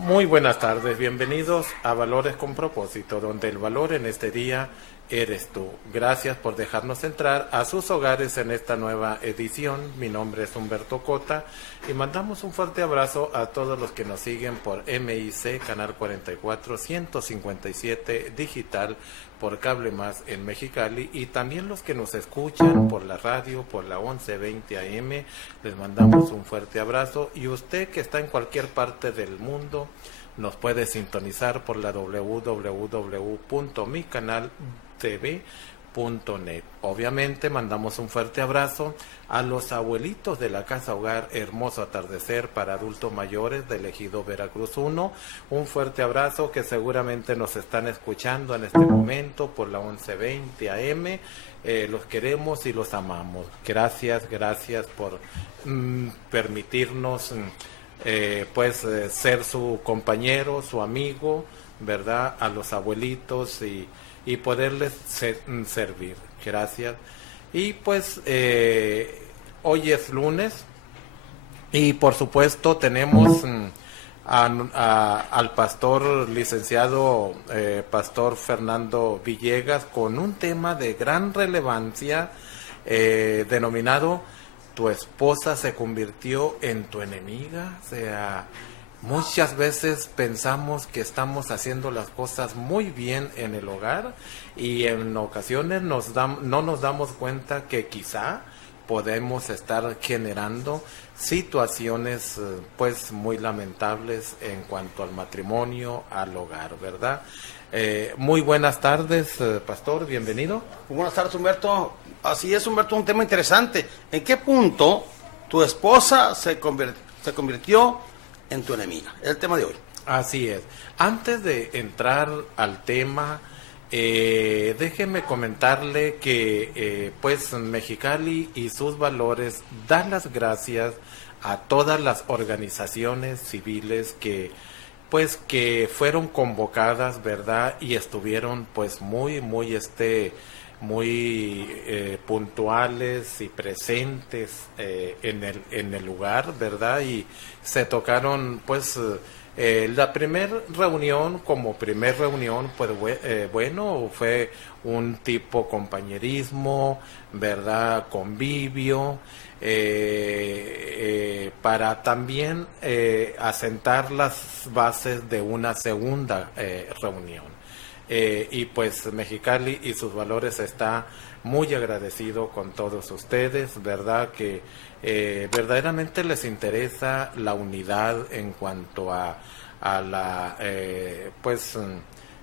Muy buenas tardes, bienvenidos a Valores con Propósito, donde el valor en este día eres tú. Gracias por dejarnos entrar a sus hogares en esta nueva edición. Mi nombre es Humberto Cota y mandamos un fuerte abrazo a todos los que nos siguen por MIC, Canal 44, 157 Digital, por Cable Más en Mexicali, y también los que nos escuchan por la radio, por la 1120 AM, les mandamos un fuerte abrazo. Y usted que está en cualquier parte del mundo, nos puede sintonizar por la www.micanaltv.net. Obviamente mandamos un fuerte abrazo a los abuelitos de la Casa Hogar Hermoso Atardecer para adultos mayores del Ejido Veracruz 1. Un fuerte abrazo, que seguramente nos están escuchando en este momento por la 1120 AM. Los queremos y los amamos. Gracias por permitirnos ser su compañero, su amigo, ¿verdad? A los abuelitos y poderles servir. Gracias. Y pues hoy es lunes y por supuesto tenemos al pastor licenciado Pastor Fernando Villegas con un tema de gran relevancia denominado "Tu esposa se convirtió en tu enemiga". O sea, muchas veces pensamos que estamos haciendo las cosas muy bien en el hogar y en ocasiones no nos damos cuenta que quizá podemos estar generando situaciones pues muy lamentables en cuanto al matrimonio, al hogar, ¿verdad? Muy buenas tardes, pastor, bienvenido. Muy buenas tardes, Humberto. Así es, Humberto, un tema interesante. ¿En qué punto tu esposa se convirtió en tu enemiga? Es el tema de hoy. Así es. Antes de entrar al tema, déjeme comentarle que pues Mexicali y sus valores dan las gracias a todas las organizaciones civiles que fueron convocadas, ¿verdad? Y estuvieron pues muy puntuales y presentes en el lugar, ¿verdad? Y se tocaron pues la primer reunión, pues bueno, fue un tipo compañerismo, ¿verdad? Convivio, para también asentar las bases de una segunda reunión. Y pues Mexicali y sus valores está muy agradecido con todos ustedes, ¿verdad? Que verdaderamente les interesa la unidad en cuanto a la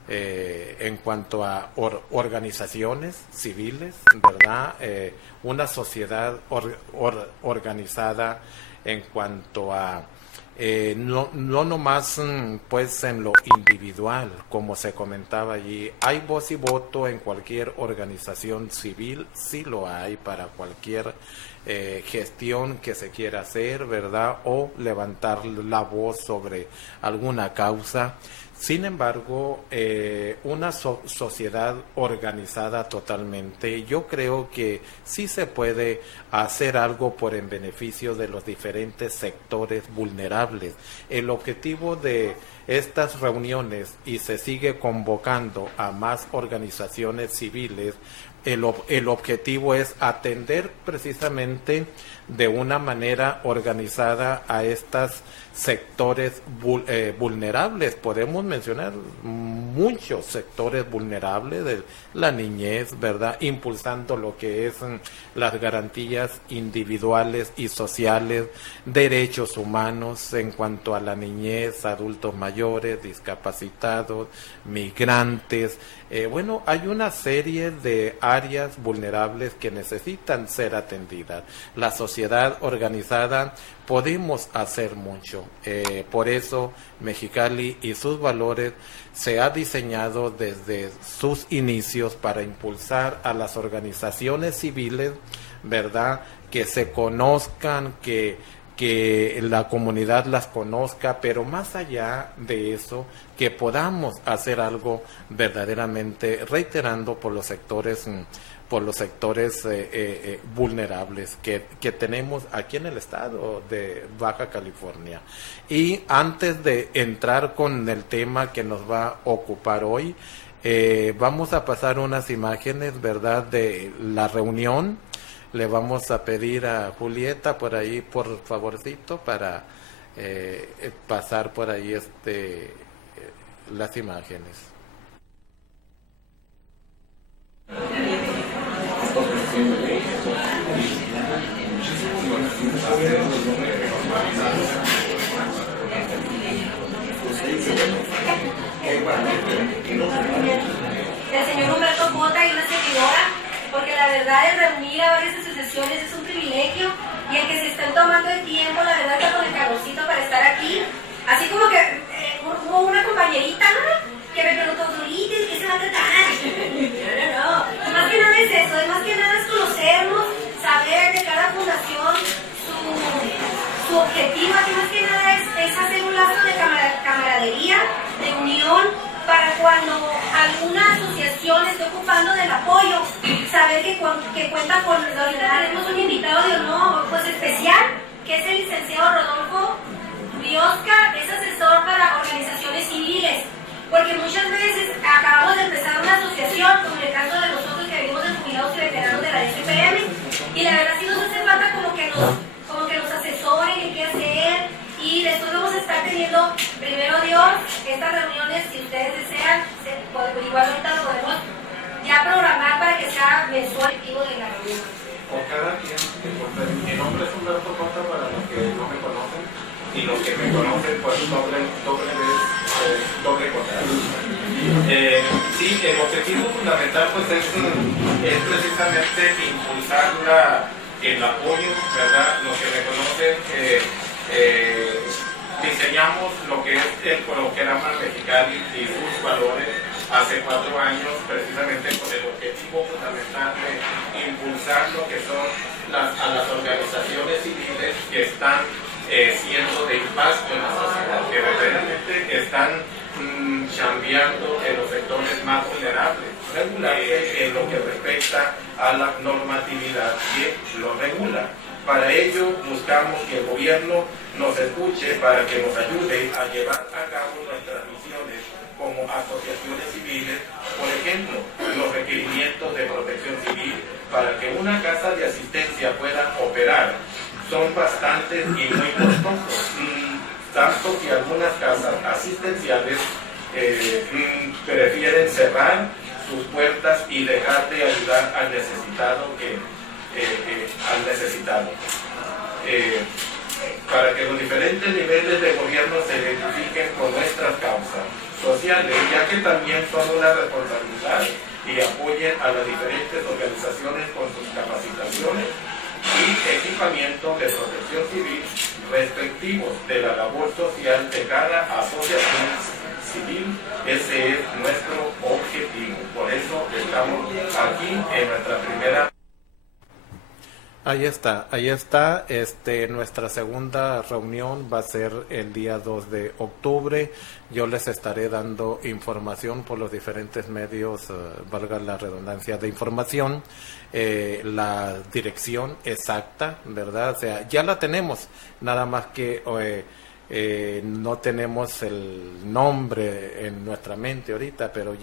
en cuanto a organizaciones civiles, ¿verdad? Una sociedad organizada en cuanto a no nomás pues en lo individual, como se comentaba allí. Hay voz y voto en cualquier organización civil, sí lo hay para cualquier gestión que se quiera hacer, ¿verdad? O levantar la voz sobre alguna causa. Sin embargo, una sociedad organizada totalmente, yo creo que sí se puede hacer algo por en beneficio de los diferentes sectores vulnerables. El objetivo de estas reuniones, y se sigue convocando a más organizaciones civiles, el objetivo es atender precisamente de una manera organizada a estos sectores vulnerables. Podemos mencionar muchos sectores vulnerables de la niñez, ¿verdad? Impulsando lo que es las garantías individuales y sociales, derechos humanos en cuanto a la niñez, adultos mayores, discapacitados, migrantes. Bueno, hay una serie de áreas vulnerables que necesitan ser atendidas. La sociedad organizada podemos hacer mucho. Por eso Mexicali y sus valores se ha diseñado desde sus inicios para impulsar a las organizaciones civiles, ¿verdad? Que se conozcan, que que la comunidad las conozca, pero más allá de eso, que podamos hacer algo verdaderamente reiterando por los sectores vulnerables que tenemos aquí en el estado de Baja California. Y antes de entrar con el tema que nos va a ocupar hoy, vamos a pasar unas imágenes, ¿verdad?, de la reunión. Le vamos a pedir a Julieta por ahí, por favorcito, para pasar por ahí las imágenes. El señor Humberto Cota y una servidora, porque la verdad el reunir a varias asociaciones es un privilegio, y el que se estén tomando el tiempo, la verdad que con el calorcito para estar aquí, así como que hubo una compañerita, ¿no?, que me preguntó, Doritis, ¿qué se va a tratar? No, más que nada es eso, más que nada es conocernos, saber de cada fundación su objetivo, aquí más que nada es hacer un lazo de camaradería, de unión, para cuando alguna asociación esté ocupando del apoyo, saber que cuenta con, ahorita tenemos un invitado de honor, pues especial, que es el licenciado Rodolfo Briosca, es asesor para organizaciones civiles, porque muchas veces acabamos de empezar una asociación, como en el caso de nosotros que venimos de jubilados y veteranos de la SPM, y la verdad sí nos hace falta como que nos asesoren en qué hacer, y después vamos a estar teniendo, primero Dios, estas reuniones, si ustedes desean, igual ahorita lo podemos ya programar para que sea mensual el motivo de la reunión. Por cada quien, mi nombre es Humberto Cota para los que no me conocen, y los que me conocen, pues doble Cota. Sí, el objetivo fundamental pues es precisamente impulsar el apoyo, ¿verdad? Los que me conocen, diseñamos lo que es el programa Mexicali y sus valores hace 4 años, precisamente con el objetivo fundamental de impulsar lo que son a las organizaciones civiles que están siendo de impacto en la sociedad, que verdaderamente están chambeando en los sectores más vulnerables, en lo que respecta a la normatividad que lo regula. Para ello buscamos que el gobierno nos escuche para que nos ayude a llevar a cabo nuestras misiones como asociaciones civiles. Por ejemplo, los requerimientos de protección civil para que una casa de asistencia pueda operar son bastantes y muy costosos, tanto que algunas casas asistenciales prefieren cerrar sus puertas y dejar de ayudar al necesitado para que los diferentes niveles de gobierno se identifiquen con nuestras causas sociales, ya que también son una responsabilidad, y apoyen a las diferentes organizaciones con sus capacitaciones y equipamiento de protección civil respectivos de la labor social de cada asociación civil. Ese es nuestro objetivo. Por eso estamos aquí en nuestra primera. Ahí está. Nuestra segunda reunión va a ser el día 2 de octubre. Yo les estaré dando información por los diferentes medios, valga la redundancia, de información, la dirección exacta, ¿verdad? O sea, ya la tenemos, nada más que no tenemos el nombre en nuestra mente ahorita, pero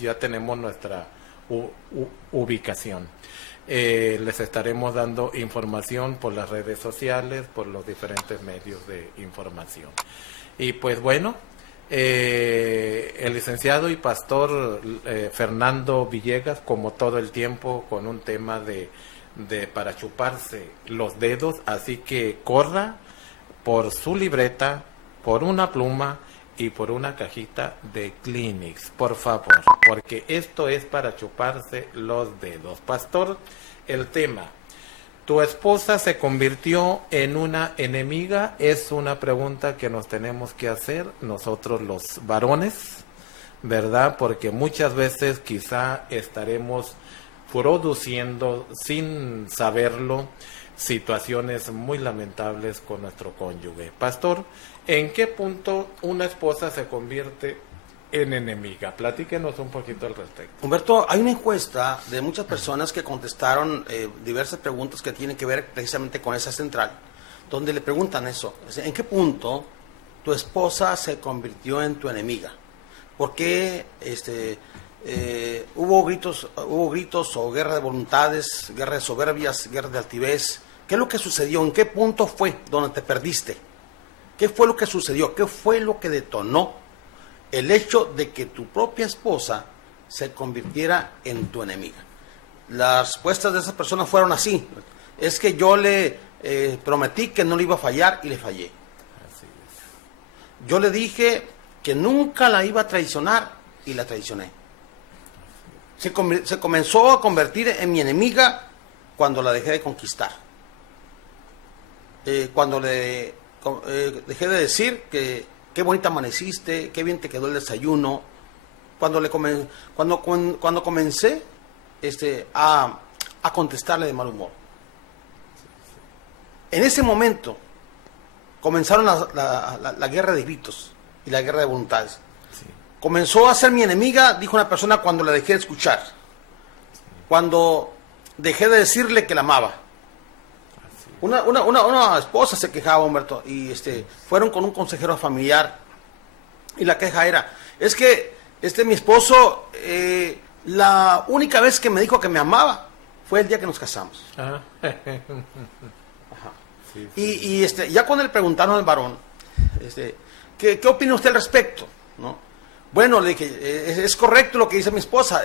ya tenemos nuestra ubicación. Les estaremos dando información por las redes sociales, por los diferentes medios de información. Y pues bueno, el licenciado y pastor Fernando Villegas, como todo el tiempo, con un tema de para chuparse los dedos, así que corra por su libreta, por una pluma y por una cajita de Kleenex, por favor, porque esto es para chuparse los dedos. Pastor, el tema, ¿tu esposa se convirtió en una enemiga? Es una pregunta que nos tenemos que hacer nosotros los varones, ¿verdad? Porque muchas veces quizá estaremos produciendo sin saberlo situaciones muy lamentables con nuestro cónyuge. Pastor, ¿en qué punto una esposa se convierte en enemiga? Platíquenos un poquito al respecto. Humberto, hay una encuesta de muchas personas que contestaron diversas preguntas que tienen que ver precisamente con esa central, donde le preguntan eso, ¿en qué punto tu esposa se convirtió en tu enemiga? ¿Por qué hubo gritos o guerra de voluntades, guerra de soberbias, guerra de altivez? ¿Qué es lo que sucedió? ¿En qué punto fue donde te perdiste? ¿Qué fue lo que sucedió? ¿Qué fue lo que detonó el hecho de que tu propia esposa se convirtiera en tu enemiga? Las respuestas de esas personas fueron así: es que yo le prometí que no le iba a fallar y le fallé. Así es. Yo le dije que nunca la iba a traicionar y la traicioné. Se comenzó a convertir en mi enemiga cuando la dejé de conquistar. Cuando le dejé de decir que qué bonita amaneciste, qué bien te quedó el desayuno. Cuando comencé a contestarle de mal humor. En ese momento comenzaron la guerra de gritos y la guerra de voluntades. Sí. Comenzó a ser mi enemiga, dijo una persona, cuando la dejé de escuchar. Sí. Cuando dejé de decirle que la amaba. Una esposa se quejaba, Humberto, y fueron con un consejero familiar, y la queja era: es que mi esposo, la única vez que me dijo que me amaba fue el día que nos casamos. Ajá. Ajá. Sí, sí. Y ya cuando le preguntaron al varón, ¿qué opina usted al respecto? ¿No? Bueno, le dije, es correcto lo que dice mi esposa.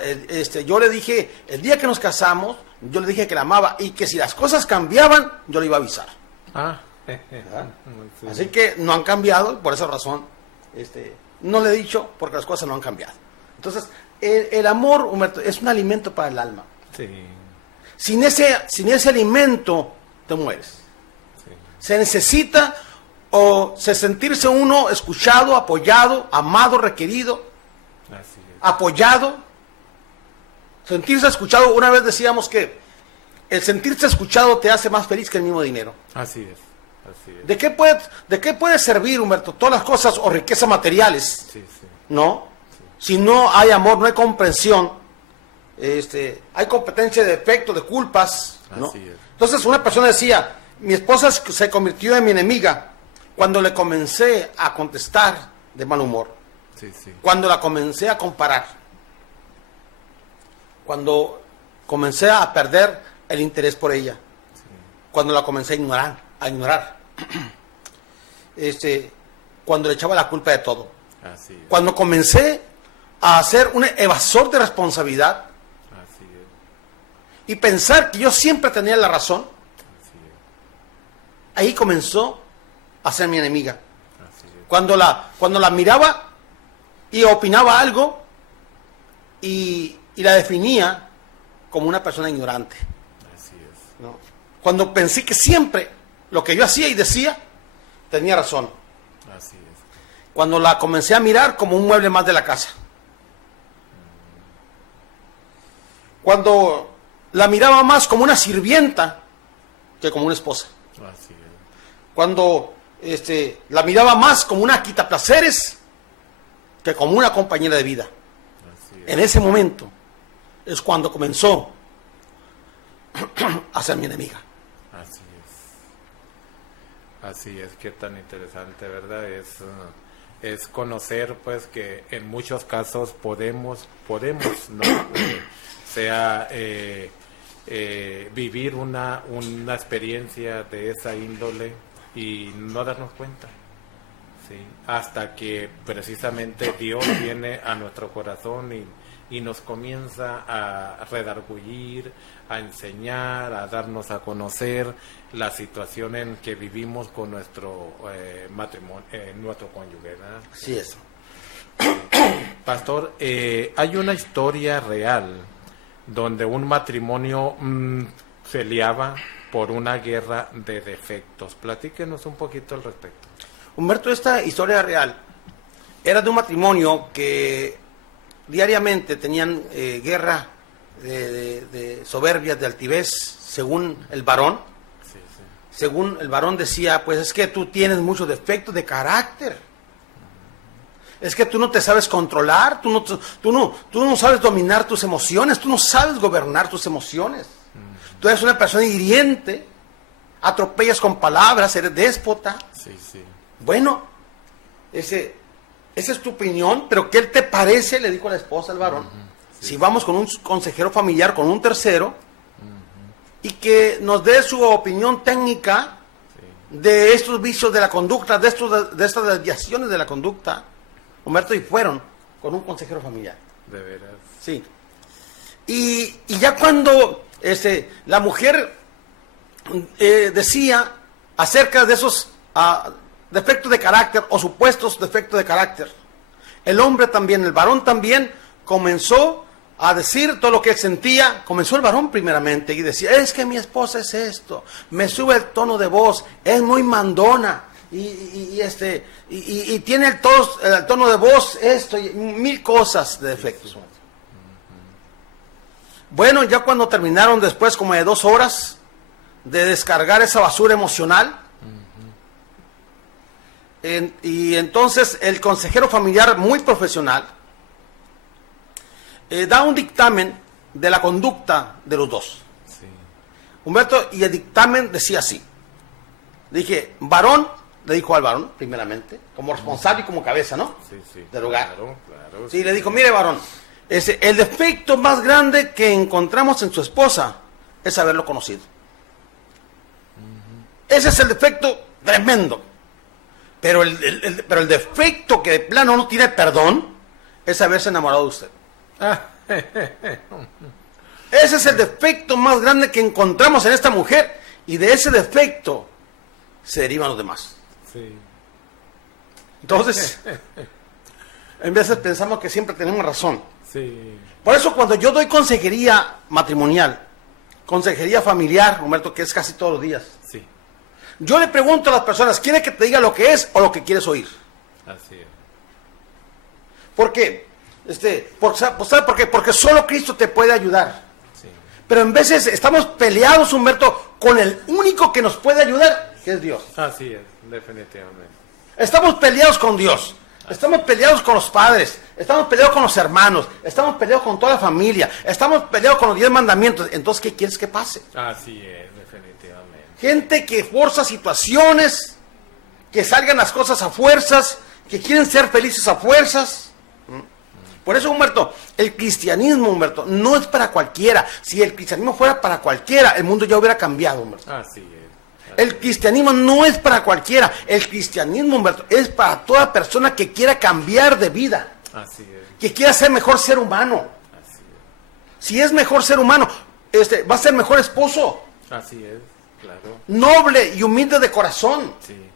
Yo le dije, el día que nos casamos, yo le dije que la amaba y que si las cosas cambiaban, yo le iba a avisar. Sí. Así que no han cambiado, por esa razón, no le he dicho porque las cosas no han cambiado. Entonces, el amor, Humberto, es un alimento para el alma. Sí. Sin ese alimento, te mueres. Sí. Se necesita sentirse uno escuchado, apoyado, amado, requerido, Así es. apoyado, sentirse escuchado. Una vez decíamos que el sentirse escuchado te hace más feliz que el mismo dinero. Así es. Así es. ¿De qué puede servir, Humberto, todas las cosas o riquezas materiales? Sí, sí. ¿No? Sí. Si no hay amor, no hay comprensión, hay competencia de defectos, de culpas, ¿no? Así es. Entonces una persona decía, mi esposa se convirtió en mi enemiga cuando le comencé a contestar de mal humor. Sí, sí. Cuando la comencé a comparar, cuando comencé a perder el interés por ella, Sí. cuando la comencé a ignorar, cuando le echaba la culpa de todo, Así es. cuando comencé a ser un evasor de responsabilidad Así es. y pensar que yo siempre tenía la razón, Así es. ahí comenzó a ser mi enemiga. Así es. Cuando la miraba y opinaba algo y la definía como una persona ignorante, Así es. ¿no? Cuando pensé que siempre lo que yo hacía y decía tenía razón. Así es. Cuando la comencé a mirar como un mueble más de la casa. Cuando la miraba más como una sirvienta que como una esposa. Así es. Cuando la miraba más como una quitaplaceres que como una compañera de vida. Así es. En ese momento es cuando comenzó a ser mi enemiga. Así es. Así es, qué tan interesante, ¿verdad? Es conocer, pues, que en muchos casos podemos ¿no? Vivir una experiencia de esa índole y no darnos cuenta, ¿sí? Hasta que precisamente Dios viene a nuestro corazón y nos comienza a redargullir, a enseñar, a darnos a conocer la situación en que vivimos con nuestro matrimonio, nuestro cónyuge, ¿verdad? Así es. Pastor, hay una historia real donde un matrimonio se liaba por una guerra de defectos. Platíquenos un poquito al respecto. Humberto, esta historia real era de un matrimonio que diariamente tenían guerra de soberbias, de altivez, según el varón. Sí, según el varón decía, pues es que tú tienes muchos defectos de carácter. Es que tú no te sabes controlar, tú no sabes dominar tus emociones, tú no sabes gobernar tus emociones. Tú eres una persona hiriente, atropellas con palabras, eres déspota. Sí, sí. Bueno, esa es tu opinión, pero ¿qué te parece? Le dijo la esposa al varón. Sí, si vamos con un consejero familiar, con un tercero, y que nos dé su opinión técnica de estos vicios de la conducta, de estas desviaciones de la conducta, Humberto, y fueron con un consejero familiar. De veras. Sí. Y ya cuando la mujer decía acerca de esos defectos de carácter o supuestos defectos de carácter, el hombre también, el varón también comenzó a decir todo lo que él sentía. Comenzó el varón primeramente y decía, es que mi esposa es esto, me sube el tono de voz, es muy mandona, y tiene el tono de voz esto, y mil cosas de defectos. Bueno, ya cuando terminaron después como de 2 horas de descargar esa basura emocional, y entonces el consejero familiar muy profesional da un dictamen de la conducta de los dos. Sí. Humberto, y el dictamen decía así. Dije, varón, le dijo al varón, primeramente, como responsable y como cabeza, ¿no? Sí, sí. Del hogar. Claro. Sí, le dijo, mire, varón, el defecto más grande que encontramos en su esposa es haberlo conocido. Ese es el defecto tremendo. Pero el defecto que de plano no tiene perdón es haberse enamorado de usted. Ese es el defecto más grande que encontramos en esta mujer, y de ese defecto se derivan los demás. Sí. Entonces, en veces pensamos que siempre tenemos razón. Sí. Por eso cuando yo doy consejería matrimonial, consejería familiar, Humberto, que es casi todos los días, Sí. yo le pregunto a las personas, ¿quiere que te diga lo que es o lo que quieres oír? Así es. ¿Por qué? ¿Sabe por qué? Porque solo Cristo te puede ayudar. Sí. Pero en veces estamos peleados, Humberto, con el único que nos puede ayudar, que es Dios. Así es, definitivamente. Estamos peleados con Dios. Estamos peleados con los padres. Estamos peleados con los hermanos. Estamos peleados con toda la familia. Estamos peleados con los 10 mandamientos. Entonces, ¿qué quieres que pase? Así es, definitivamente. Gente que forza situaciones, que salgan las cosas a fuerzas, que quieren ser felices a fuerzas. Por eso, Humberto, el cristianismo, Humberto, no es para cualquiera. Si el cristianismo fuera para cualquiera, el mundo ya hubiera cambiado, Humberto. Así es. El cristianismo no es para cualquiera. El cristianismo, Humberto, es para toda persona que quiera cambiar de vida. Así es. Que quiera ser mejor ser humano. Así es. Si es mejor ser humano, va a ser mejor esposo. Así es, claro. Noble y humilde de corazón. Sí.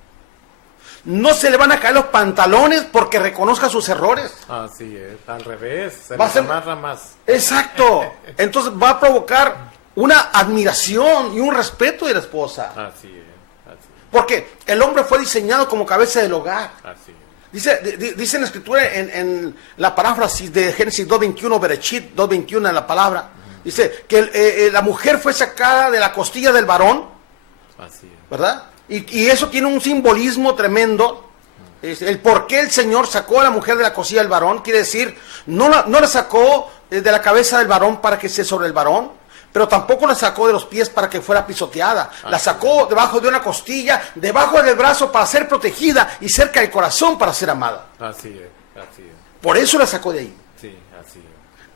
No se le van a caer los pantalones porque reconozca sus errores. Así es. Al revés, se Va a les ser- amarra más. Exacto. Entonces va a provocar una admiración y un respeto de la esposa. Así es. Así es. Porque el hombre fue diseñado como cabeza del hogar. Así es. Dice en la escritura, en la paráfrasis de Génesis 2.21, Berechit 2.21 en la palabra, dice que la mujer fue sacada de la costilla del varón, Así es. ¿verdad? Y eso tiene un simbolismo tremendo. El por qué el Señor sacó a la mujer de la costilla del varón, quiere decir, no la sacó de la cabeza del varón para que esté sobre el varón, pero tampoco la sacó de los pies para que fuera pisoteada. La sacó debajo de una costilla, debajo del brazo para ser protegida y cerca del corazón para ser amada. Así es. Así es. Por eso la sacó de ahí. Sí, así es.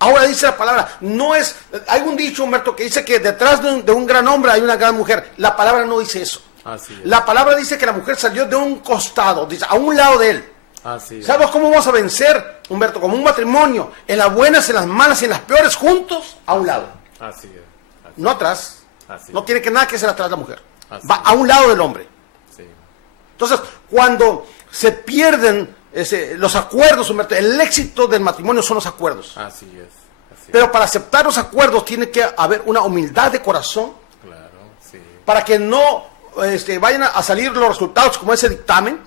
Ahora dice la palabra, no es, hay un dicho, Humberto, que dice que detrás de un gran hombre hay una gran mujer. La palabra no dice eso. Así es. La palabra dice que la mujer salió de un costado, dice, a un lado de él. Así es. ¿Sabes cómo vamos a vencer, Humberto? Como un matrimonio, en las buenas, en las malas y en las peores, juntos, a un lado. Así es. Así No atrás. Así No es. tiene que nada que ser atrás la mujer. Así Va es. a un lado del hombre. Sí. Entonces, cuando se pierden los acuerdos, Humberto, el éxito del matrimonio son los acuerdos. Así es. Así Pero para aceptar los acuerdos tiene que haber una humildad de corazón es. Claro, sí. para que no vayan a salir los resultados como ese dictamen.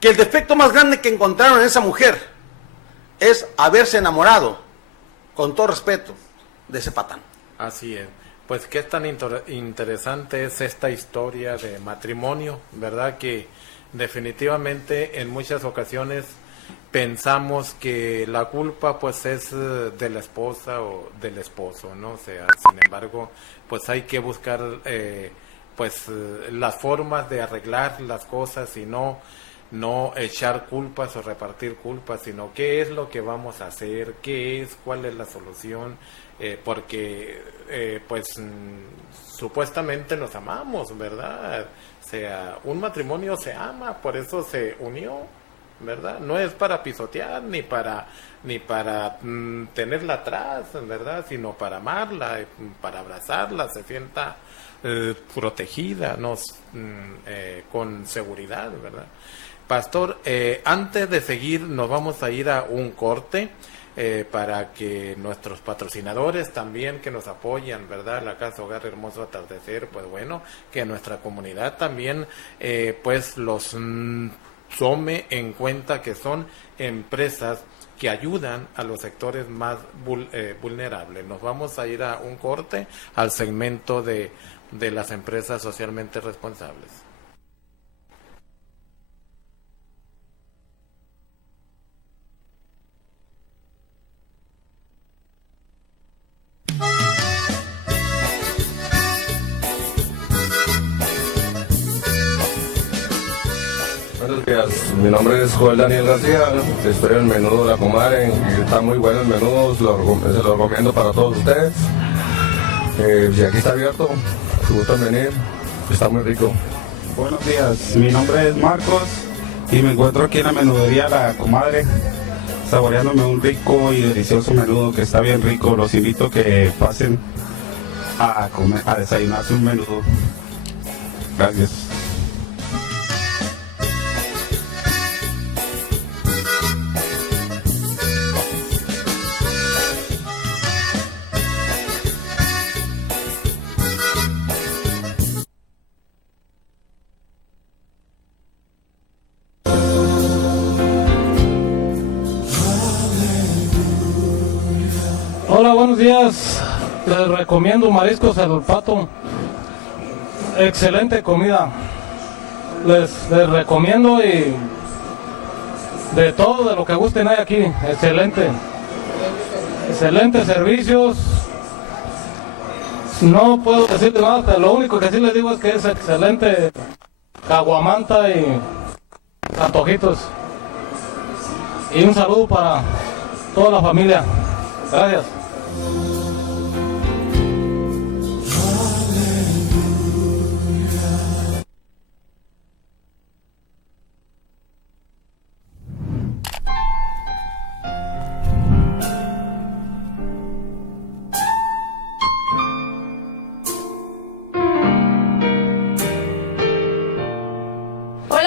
Que el defecto más grande que encontraron en esa mujer es haberse enamorado, con todo respeto, de ese patán. Así es. Pues qué tan interesante es esta historia de matrimonio, ¿verdad? Que definitivamente en muchas ocasiones pensamos que la culpa pues es de la esposa o del esposo, ¿no? O sea, sin embargo, pues hay que buscar las formas de arreglar las cosas y no echar culpas o repartir culpas, sino qué es lo que vamos a hacer, cuál es la solución, porque supuestamente nos amamos, ¿verdad? O sea, un matrimonio se ama, por eso se unió, ¿verdad? No es para pisotear ni para tenerla atrás, ¿verdad? Sino para amarla, para abrazarla, se sienta protegida, con seguridad, ¿verdad? Pastor, antes de seguir nos vamos a ir a un corte para que nuestros patrocinadores también que nos apoyan, ¿verdad? La Casa Hogar Hermoso Atardecer, pues bueno, que nuestra comunidad también los tome en cuenta que son empresas que ayudan a los sectores más vulnerables. Nos vamos a ir a un corte al segmento de las empresas socialmente responsables. Buenos días, mi nombre es Joel Daniel García, estoy en el menú de la comadre y está muy bueno el menú, se lo recomiendo para todos ustedes. Si aquí está abierto, si gustan venir, está muy rico. Buenos días, mi nombre es Marcos y me encuentro aquí en la menudería La Comadre, saboreándome un rico y delicioso menudo que está bien rico. Los invito a que pasen a desayunarse un menudo. Gracias. Hola, buenos días. Les recomiendo Mariscos El Pato. Excelente comida. Les recomiendo y de todo, de lo que gusten hay aquí. Excelente. Excelentes servicios. No puedo decirles nada, pero lo único que sí les digo es que es excelente caguamanta y antojitos. Y un saludo para toda la familia. Gracias.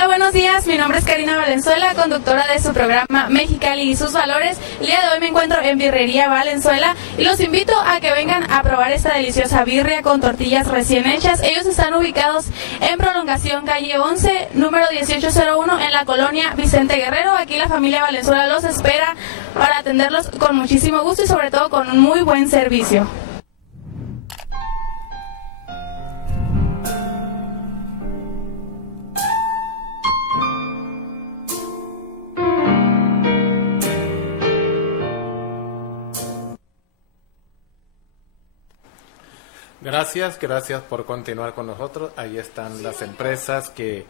Buenos días, mi nombre es Karina Valenzuela, conductora de su programa Mexicali y sus valores. El día de hoy me encuentro en Birrería Valenzuela y los invito a que vengan a probar esta deliciosa birria con tortillas recién hechas. Ellos están ubicados en Prolongación Calle 11, número 1801, en la colonia Vicente Guerrero. Aquí la familia Valenzuela los espera para atenderlos con muchísimo gusto y sobre todo con un muy buen servicio. Gracias por continuar con nosotros. Ahí están las empresas que,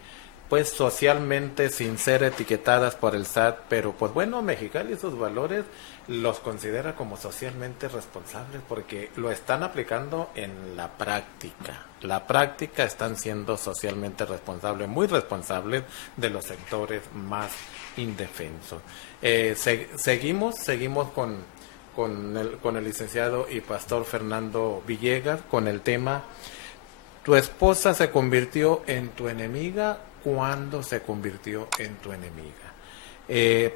pues, socialmente, sin ser etiquetadas por el SAT, pero, pues, bueno, Mexicali y sus valores los considera como socialmente responsables porque lo están aplicando en la práctica. La práctica están siendo socialmente responsables, muy responsables de los sectores más indefensos. Seguimos con el licenciado y pastor Fernando Villegas con el tema ¿tu esposa se convirtió en tu enemiga? ¿Cuándo se convirtió en tu enemiga?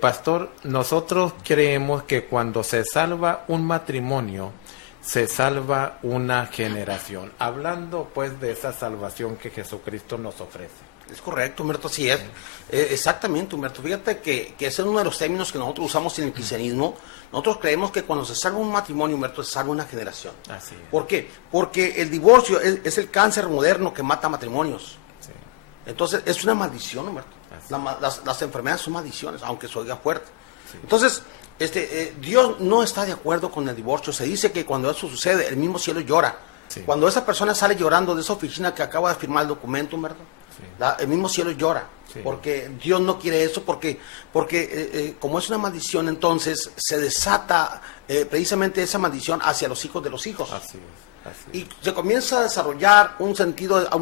Pastor, nosotros creemos que cuando se salva un matrimonio, se salva una generación. Hablando pues de esa salvación que Jesucristo nos ofrece. Es correcto, Humberto, así es. Exactamente, Humberto. Fíjate que ese es uno de los términos que nosotros usamos en el cristianismo. Nosotros creemos que cuando se salva un matrimonio, Humberto, se salva una generación. Así es. ¿Por qué? Porque el divorcio es el cáncer moderno que mata matrimonios. Sí. Entonces, es una maldición, Humberto. Así Las enfermedades son maldiciones, aunque se oiga fuerte. Sí. Entonces, Dios no está de acuerdo con el divorcio. Se dice que cuando eso sucede, el mismo cielo llora. Sí. Cuando esa persona sale llorando de esa oficina que acaba de firmar el documento, Humberto, Sí. el mismo cielo llora. Sí. Porque Dios no quiere eso, porque como es una maldición, entonces se desata precisamente esa maldición hacia los hijos de los hijos. Así es. Así Y se comienza a desarrollar un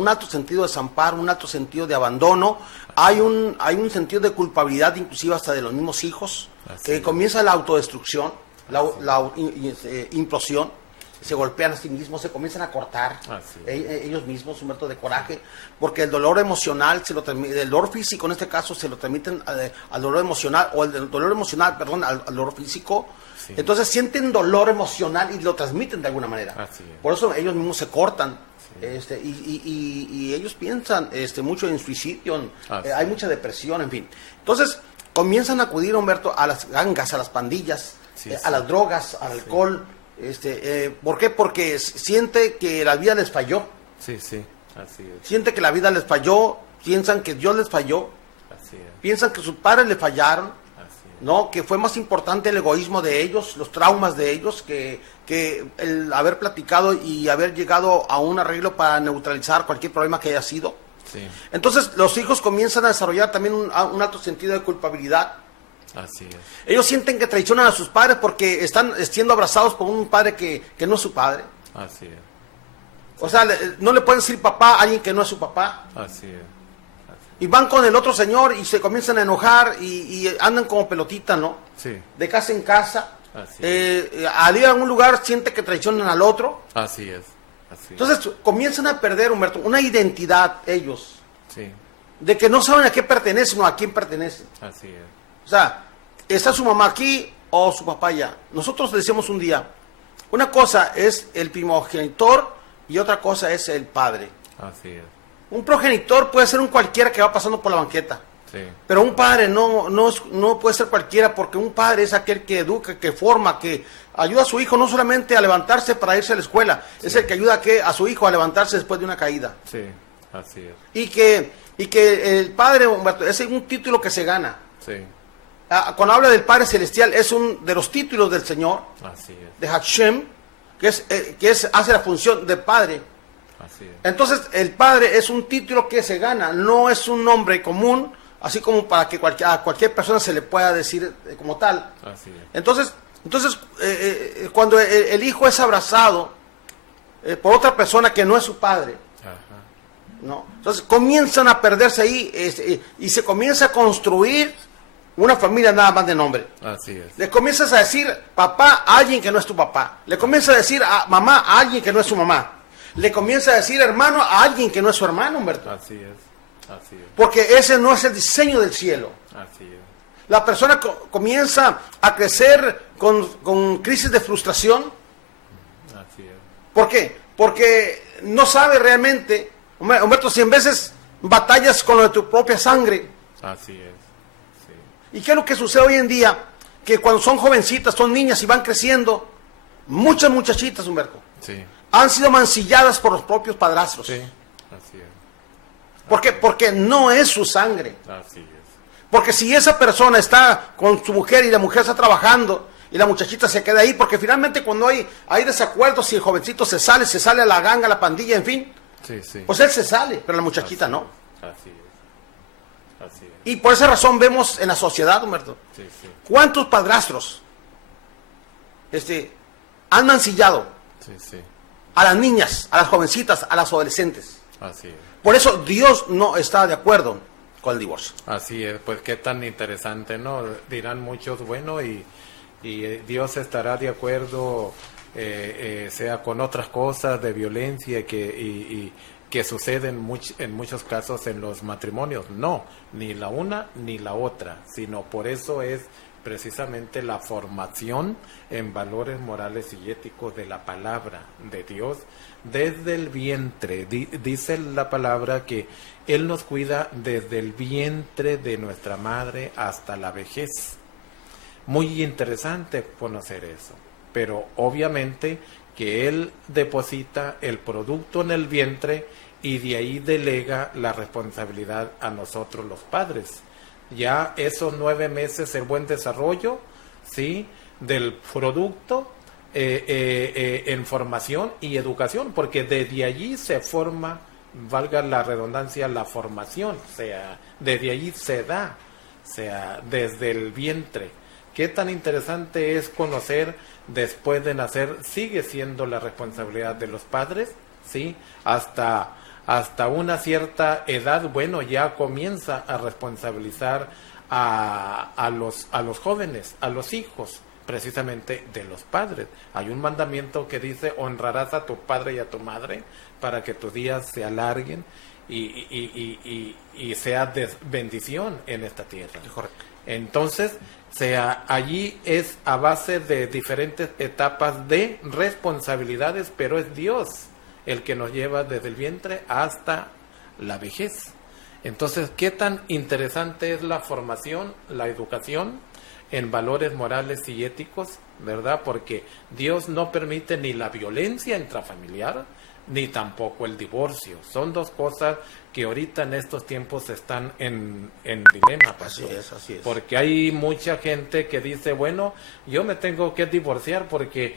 alto sentido de desamparo, un alto sentido de abandono. Hay un sentido de culpabilidad, inclusive hasta de los mismos hijos. Así Comienza la autodestrucción, la implosión. Se golpean a sí mismos, se comienzan a cortar ellos mismos, un método de coraje, porque el dolor emocional, el dolor físico en este caso, se lo transmiten al dolor emocional, o el dolor emocional, perdón, al dolor físico. Sí. Entonces sienten dolor emocional y lo transmiten de alguna manera. Así es. Por eso ellos mismos se cortan. Sí. Y ellos piensan mucho en suicidio, Así hay mucha depresión, en fin. Entonces comienzan a acudir, Humberto, a las gangas, a las pandillas, Sí, a sí. las drogas, al alcohol. ¿Por qué? Porque siente que la vida les falló. Sí, sí, así es. Siente que la vida les falló, piensan que Dios les falló, Así es. piensan que sus padres le fallaron, Así es. ¿no? Que fue más importante el egoísmo de ellos, los traumas de ellos, que el haber platicado y haber llegado a un arreglo para neutralizar cualquier problema que haya sido. Sí, Entonces los hijos comienzan a desarrollar también un alto sentido de culpabilidad. así es. Ellos sienten que traicionan a sus padres porque están siendo abrazados por un padre que no es su padre. Así es. O sea, no le pueden decir papá a alguien que no es su papá. Así es. Y van con el otro señor y se comienzan a enojar y andan como pelotita, ¿no? Sí, De casa en casa. así Al ir a un lugar siente que traicionan al otro. Así es. Así es. Entonces comienzan a perder, Humberto, una identidad ellos. Sí, De que no saben a qué pertenecen o a quién pertenecen. así es. O sea, ¿está su mamá aquí o su papá allá? Nosotros decíamos un día, una cosa es el primogenitor y otra cosa es el padre. Así es. Un progenitor puede ser un cualquiera que va pasando por la banqueta. Sí, Pero un padre no puede ser cualquiera, porque un padre es aquel que educa, que forma, que ayuda a su hijo no solamente a levantarse para irse a la escuela, es el que ayuda a su hijo a levantarse después de una caída. sí, así es. Y que el padre, Humberto, ese es un título que se gana. Sí, Cuando habla del Padre Celestial, es un de los títulos del Señor, así es. de Hashem, que hace la función de Padre. Así es. Entonces, el Padre es un título que se gana, no es un nombre común, así como para que a cualquier persona se le pueda decir como tal. Así es. Entonces cuando el hijo es abrazado por otra persona que no es su padre, Ajá. ¿no? Entonces comienzan a perderse ahí y se comienza a construir una familia nada más de nombre. Así es. Le comienzas a decir papá a alguien que no es tu papá. Le comienzas a decir mamá a alguien que no es su mamá. Le comienza a decir hermano a alguien que no es su hermano, Humberto. Así es. Así es. Porque ese no es el diseño del cielo. Así es. La persona comienza a crecer con crisis de frustración. Así es. ¿Por qué? Porque no sabe realmente, Humberto, 100 veces batallas con lo de tu propia sangre. Así es. Sí. ¿Y qué es lo que sucede hoy en día? Que cuando son jovencitas, son niñas y van creciendo, muchas muchachitas, Humberto, Sí. han sido mancilladas por los propios padrastros. Sí. Así es. ¿Por qué? Porque no es su sangre. Así es. Porque si esa persona está con su mujer y la mujer está trabajando y la muchachita se queda ahí, porque finalmente cuando hay desacuerdos, si el jovencito se sale a la ganga, a la pandilla, en fin, Sí, sí. pues él se sale, pero la muchachita Así no. es. Así es. Así es. Y por esa razón vemos en la sociedad, Humberto, Sí, sí. cuántos padrastros han mancillado Sí, sí. a las niñas, a las jovencitas, a las adolescentes. Así es. Por eso Dios no está de acuerdo con el divorcio. Así es, pues qué tan interesante, ¿no? Dirán muchos, bueno, y Dios estará de acuerdo, sea con otras cosas de violencia que suceden en muchos casos en los matrimonios. No, ni la una ni la otra, sino por eso es precisamente la formación en valores morales y éticos de la palabra de Dios desde el vientre. Dice la palabra que Él nos cuida desde el vientre de nuestra madre hasta la vejez. Muy interesante conocer eso, pero obviamente que Él deposita el producto en el vientre y de ahí delega la responsabilidad a nosotros los padres. Ya esos 9 meses, el buen desarrollo, ¿sí?, del producto en formación y educación, porque desde allí se forma, valga la redundancia, la formación, o sea, desde allí se da, o sea, desde el vientre. Qué tan interesante es conocer después de nacer, sigue siendo la responsabilidad de los padres, ¿sí?, hasta una cierta edad, bueno, ya comienza a responsabilizar a los jóvenes, a los hijos, precisamente de los padres. Hay un mandamiento que dice: honrarás a tu padre y a tu madre para que tus días se alarguen y sea de bendición en esta tierra. Correcto. Entonces, allí es a base de diferentes etapas de responsabilidades, pero es Dios el que nos lleva desde el vientre hasta la vejez. Entonces, ¿qué tan interesante es la formación, la educación en valores morales y éticos, verdad? Porque Dios no permite ni la violencia intrafamiliar, ni tampoco el divorcio. Son dos cosas que ahorita en estos tiempos están en dilema, pastor. Así es. Porque hay mucha gente que dice, bueno, yo me tengo que divorciar porque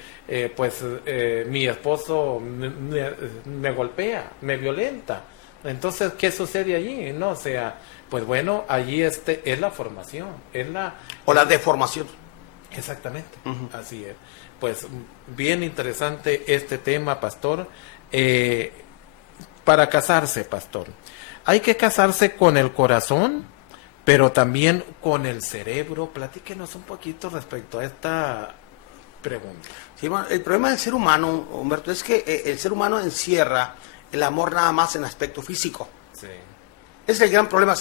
mi esposo me golpea, me violenta. Entonces, ¿qué sucede allí? No, o sea, pues bueno, allí es la formación, o la deformación. Exactamente, así es. Pues bien interesante este tema, pastor. Para casarse, pastor, hay que casarse con el corazón, pero también con el cerebro. Platíquenos un poquito respecto a esta pregunta. Sí, bueno, el problema del ser humano, Humberto, es que el ser humano encierra el amor nada más en aspecto físico. Sí. Ese es el gran problema.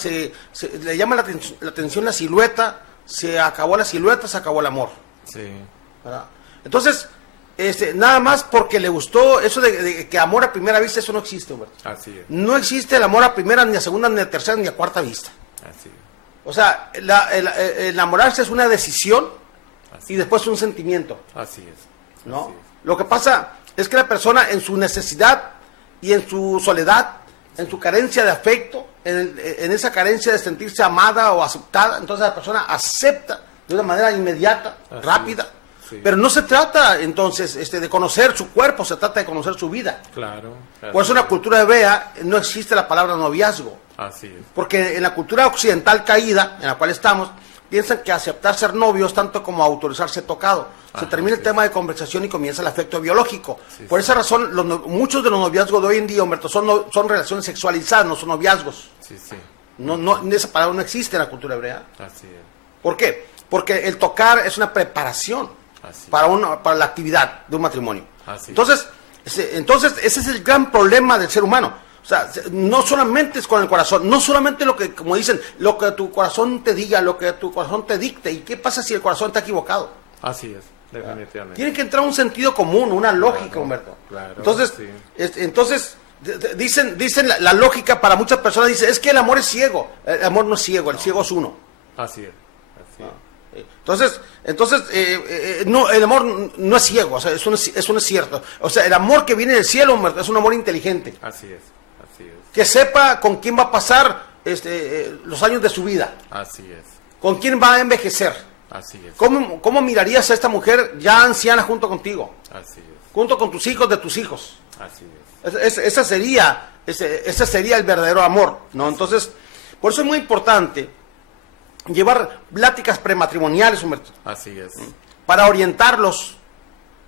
Le llama la atención la silueta, se acabó la silueta, se acabó el amor. Sí. ¿Verdad? Entonces, nada más porque le gustó eso de que amor a primera vista, eso no existe, Humberto. Así es. No existe el amor a primera, ni a segunda, ni a tercera, ni a cuarta vista. Así es. O sea, el enamorarse es una decisión y después un sentimiento. Así es. ¿No? Así es. Lo que pasa es que la persona en su necesidad y en su soledad, en su carencia de afecto, en esa carencia de sentirse amada o aceptada, entonces la persona acepta de una manera inmediata, así rápida. Sí. Pero no se trata entonces de conocer su cuerpo, se trata de conocer su vida. Claro. Por eso en la cultura hebrea no existe la palabra noviazgo. Así es. Porque en la cultura occidental caída, en la cual estamos, piensan que aceptar ser novios tanto como autorizarse tocado. Se termina el tema de conversación y comienza el afecto biológico. Sí, Por esa razón, muchos de los noviazgos de hoy en día, Humberto, son relaciones sexualizadas, no son noviazgos. Sí, sí. Esa palabra no existe en la cultura hebrea. Así es. ¿Por qué? Porque el tocar es una preparación Así. para la actividad de un matrimonio. Así. Entonces, ese es el gran problema del ser humano. O sea, no solamente es con el corazón, no solamente lo que, como dicen, lo que tu corazón te diga, lo que tu corazón te dicte. ¿Y qué pasa si el corazón está equivocado? Así es, definitivamente. Tiene que entrar un sentido común, una lógica, Claro, Humberto. claro, Entonces, sí. dicen la lógica para muchas personas, dice, es que el amor es ciego. El amor no es ciego, el ciego es uno. Así es. Así es. Entonces no, el amor no es ciego, o sea, eso no es cierto. O sea, el amor que viene del cielo, Humberto, es un amor inteligente. Así es. Así es. Que sepa con quién va a pasar los años de su vida, Así es. con quién va a envejecer. Así es. ¿Cómo mirarías a esta mujer ya anciana junto contigo? Así es. Junto con tus hijos de tus hijos. Así es. Ese sería el verdadero amor, ¿no? Entonces, por eso es muy importante llevar pláticas prematrimoniales, Humberto, Así es. para orientarlos.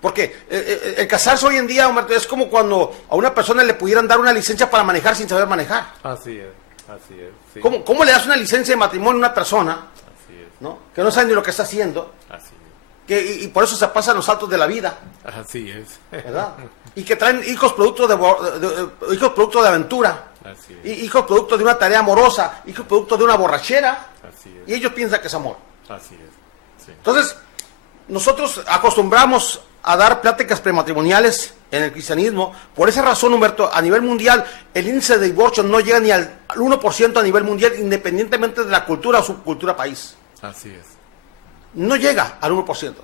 Porque el casarse hoy en día, Humberto, es como cuando a una persona le pudieran dar una licencia para manejar sin saber manejar. Así es. Así es. Sí. ¿Cómo le das una licencia de matrimonio a una persona, Así es. ¿no?, que no sabe ni lo que está haciendo, Así es. y por eso se pasan los saltos de la vida, Así es. ¿verdad? Y que traen hijos producto de aventura, Así es. hijos producto de una tarea amorosa, hijos producto de una borrachera, Así y es. ellos piensan que es amor. Así es. Sí. Entonces, nosotros acostumbramos a dar pláticas prematrimoniales en el cristianismo. Por esa razón, Humberto, a nivel mundial, el índice de divorcio no llega ni al 1% a nivel mundial, independientemente de la cultura o subcultura país. Así es. No llega al 1%.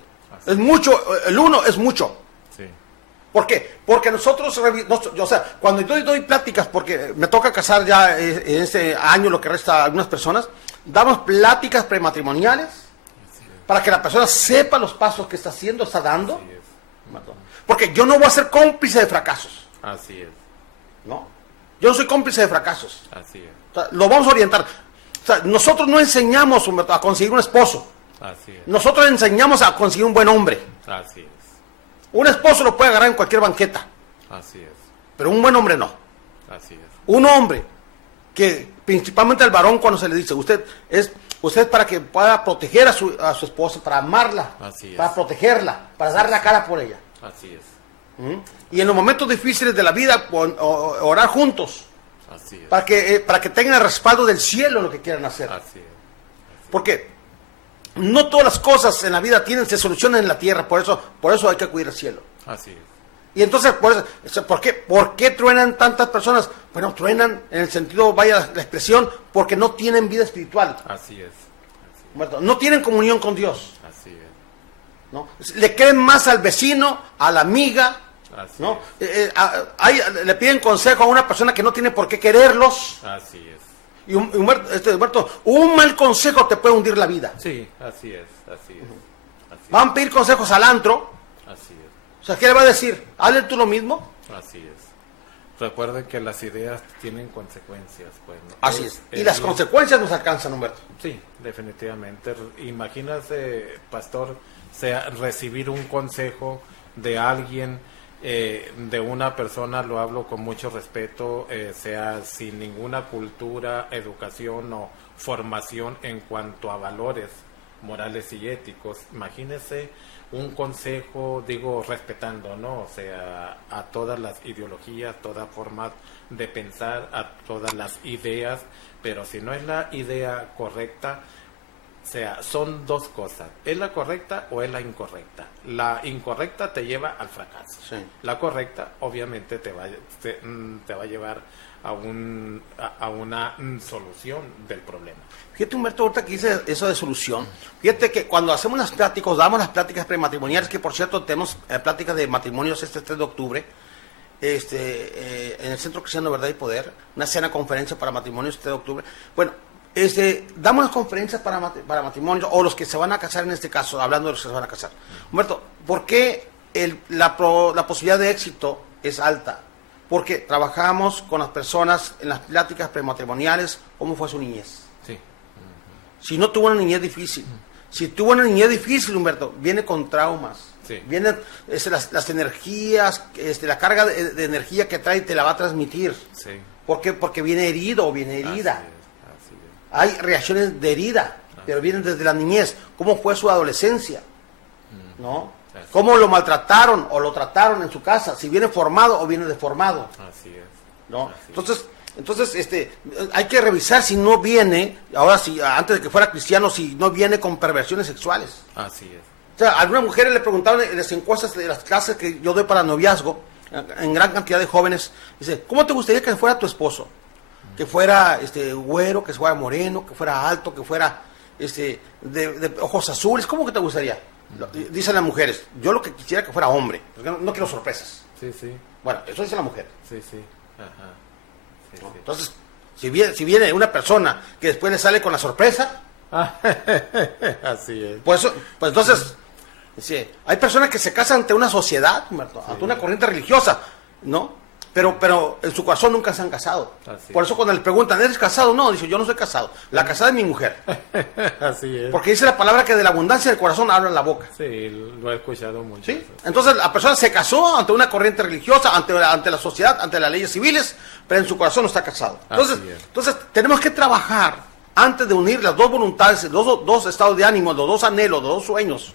Es mucho, el 1 es mucho. Sí. ¿Por qué? Porque nosotros, o sea, cuando yo doy pláticas, porque me toca casar ya en este año, lo que resta a algunas personas, damos pláticas prematrimoniales para que la persona sepa los pasos que está haciendo, está dando. Así es. Porque yo no voy a ser cómplice de fracasos. Así es. ¿No? Yo no soy cómplice de fracasos. Así es. O sea, lo vamos a orientar. O sea, nosotros no enseñamos, Humberto, a conseguir un esposo. Así es. Nosotros enseñamos a conseguir un buen hombre. Así es. Un esposo lo puede agarrar en cualquier banqueta, Así es. pero un buen hombre no. Así es. Un hombre que, principalmente al varón, cuando se le dice, usted es para que pueda proteger a su esposa, para amarla, Así es. para protegerla, para dar la cara por ella. Así es. Y en los momentos difíciles de la vida, orar juntos, Así es. para que tengan el respaldo del cielo en lo que quieran hacer. Así es. Porque no todas las cosas en la vida se solucionan en la tierra, por eso hay que acudir al cielo. Así es. Y entonces, ¿por qué truenan tantas personas? Bueno, truenan en el sentido, vaya la expresión, porque no tienen vida espiritual. Así es. No tienen comunión con Dios. Así es. ¿No? Le creen más al vecino, a la amiga, Así ¿no? Le piden consejo a una persona que no tiene por qué quererlos. Así es. Y Humberto, un mal consejo te puede hundir la vida. Sí, así es. Así es. Así Van a pedir consejos al antro. Así es. O sea, ¿qué le va a decir? ¿Hazle tú lo mismo? Así es. Recuerden que las ideas tienen consecuencias, pues, ¿no? Así es. Y las consecuencias nos alcanzan, Humberto. Sí, definitivamente. Imagínate, pastor, recibir un consejo de alguien, de una persona, lo hablo con mucho respeto, sea sin ninguna cultura, educación o formación en cuanto a valores morales y éticos. Imagínese un consejo, digo, respetando, ¿no? O sea, a todas las ideologías, toda forma de pensar, a todas las ideas, pero si no es la idea correcta, o sea, son dos cosas, ¿es la correcta o es la incorrecta? La incorrecta te lleva al fracaso. Sí. La correcta, obviamente, te va a llevar a una solución del problema. Fíjate, Humberto, ahorita que dice eso de solución, fíjate que cuando hacemos las pláticas, damos las pláticas prematrimoniales, que por cierto tenemos pláticas de matrimonios este 3 de octubre, en el Centro Cristiano Verdad y Poder, una cena conferencia para matrimonios este 3 de octubre. Bueno, damos las conferencias para matrimonios, o los que se van a casar en este caso, hablando de los que se van a casar. Humberto, ¿por qué la posibilidad de éxito es alta? Porque trabajamos con las personas en las pláticas prematrimoniales, cómo fue su niñez. Sí. Si no tuvo una niñez difícil, si tuvo una niñez difícil, Humberto, viene con traumas. Sí. Vienen las energías, la carga de energía que trae te la va a transmitir. Sí. ¿Por qué? Porque viene herido o viene herida. Así es. Hay reacciones de herida, pero vienen desde la niñez. ¿Cómo fue su adolescencia? ¿No? ¿Cómo lo maltrataron o lo trataron en su casa? Si viene formado o viene deformado. Así es. ¿No? Así Entonces, hay que revisar si no viene, ahora sí, antes de que fuera cristiano, si no viene con perversiones sexuales. Así es. O sea, a algunas mujeres le preguntaban en las encuestas de las clases que yo doy para noviazgo, en gran cantidad de jóvenes, dice, ¿cómo te gustaría que fuera tu esposo? Que fuera güero, que fuera moreno, que fuera alto, que fuera de ojos azules, ¿cómo que te gustaría? Dicen las mujeres, yo lo que quisiera que fuera hombre, porque no quiero sorpresas. Sí, sí. Bueno, eso dice la mujer. Sí, sí. Ajá. Sí, ¿No? sí. Entonces, si viene una persona que después le sale con la sorpresa, Así es. pues entonces, sí, hay personas que se casan ante una sociedad, Humberto, ante una corriente religiosa, ¿no? Pero en su corazón nunca se han casado. Así Por es. eso cuando le preguntan, ¿eres casado? No, dice, yo no soy casado. La casada es mi mujer. Así es. Porque dice la palabra que de la abundancia del corazón habla la boca. Sí, lo he escuchado mucho. ¿Sí? Eso. Entonces la persona se casó ante una corriente religiosa, ante la sociedad, ante las leyes civiles, pero en su corazón no está casado. Entonces tenemos que trabajar antes de unir las dos voluntades, los dos estados de ánimo, los dos anhelos, los dos sueños,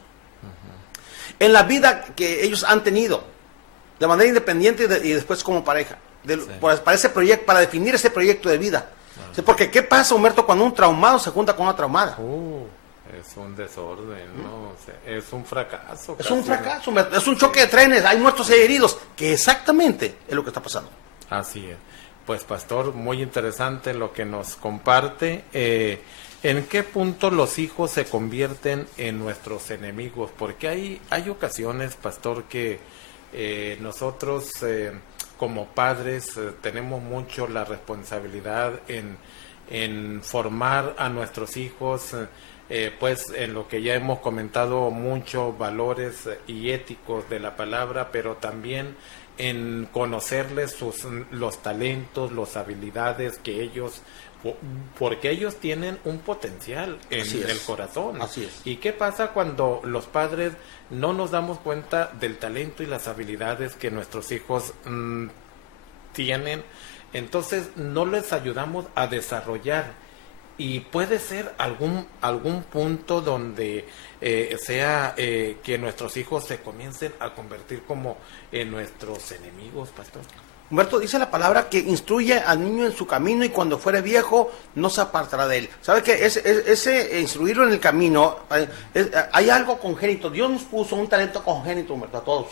en la vida que ellos han tenido, de manera independiente y después como pareja, para ese proyecto, para definir ese proyecto de vida. Sí, porque ¿qué pasa, Humberto, cuando un traumado se junta con una traumada? Es un desorden, ¿no? O sea, es un fracaso. Es un casi, ¿no? fracaso, Humberto. Es un choque de trenes, hay muertos y heridos, que exactamente es lo que está pasando. Así es. Pues, pastor, muy interesante lo que nos comparte. ¿En qué punto los hijos se convierten en nuestros enemigos? Porque hay ocasiones, pastor, que nosotros como padres tenemos mucho la responsabilidad en formar a nuestros hijos, pues en lo que ya hemos comentado mucho, valores y éticos de la palabra, pero también en conocerles los talentos, las habilidades que ellos, porque ellos tienen un potencial en el corazón. Así es. ¿Y qué pasa cuando los padres no nos damos cuenta del talento y las habilidades que nuestros hijos tienen? Entonces no les ayudamos a desarrollar. Y puede ser algún punto donde sea que nuestros hijos se comiencen a convertir como en nuestros enemigos, pastor. Humberto, dice la palabra que instruye al niño en su camino y cuando fuere viejo no se apartará de él. ¿Sabe qué? Ese instruirlo en el camino, hay algo congénito. Dios nos puso un talento congénito, Humberto, a todos.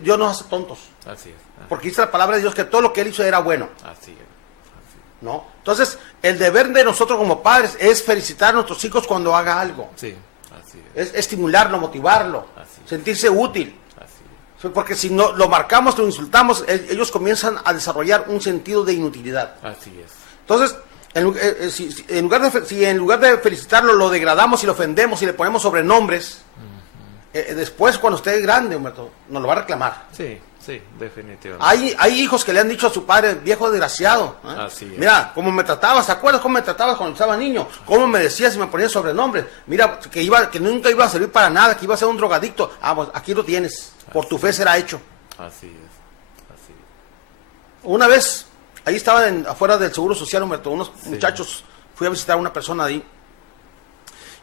Dios nos hace tontos. Así es. Porque dice la palabra de Dios que todo lo que él hizo era bueno. Así es. ¿No? Entonces, el deber de nosotros como padres es felicitar a nuestros hijos cuando haga algo. Sí, así es. Es estimularlo, motivarlo, Así es. sentirse útil. Así es. Porque si no lo marcamos, lo insultamos, ellos comienzan a desarrollar un sentido de inutilidad. Así es. Entonces, si en lugar de felicitarlo, lo degradamos y lo ofendemos y le ponemos sobrenombres, después cuando esté grande, Humberto, nos lo va a reclamar. Sí, sí, definitivamente. Hay hijos que le han dicho a su padre, viejo desgraciado, ¿eh? Así es. Mira, cómo me tratabas, ¿te acuerdas cómo me tratabas cuando estaba niño? Cómo me decías y me ponías sobrenombres. Mira, que nunca iba a servir para nada, que iba a ser un drogadicto. Ah, pues aquí lo tienes, por tu fe será hecho. Así es, así es. Una vez, ahí estaba afuera del Seguro Social, Humberto, unos muchachos, fui a visitar a una persona ahí,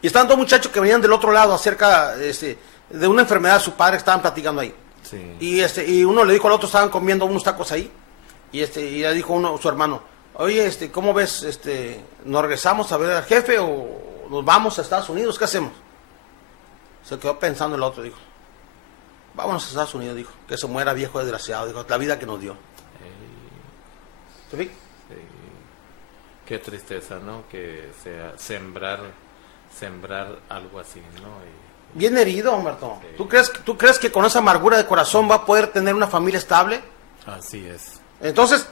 y estaban dos muchachos que venían del otro lado acerca de una enfermedad de su padre, estaban platicando ahí. Sí. Y uno le dijo al otro, estaban comiendo unos tacos ahí, y le dijo su hermano, oye, ¿cómo ves? ¿Nos regresamos a ver al jefe o nos vamos a Estados Unidos? ¿Qué hacemos? Se quedó pensando el otro, dijo, vámonos a Estados Unidos, dijo, que se muera viejo desgraciado, dijo, la vida que nos dio. ¿Sí? Sí. Qué tristeza, ¿no? Que sea sembrar algo así, ¿no? Bien herido, Humberto. Sí. ¿Tú crees que con esa amargura de corazón va a poder tener una familia estable? Así es. Entonces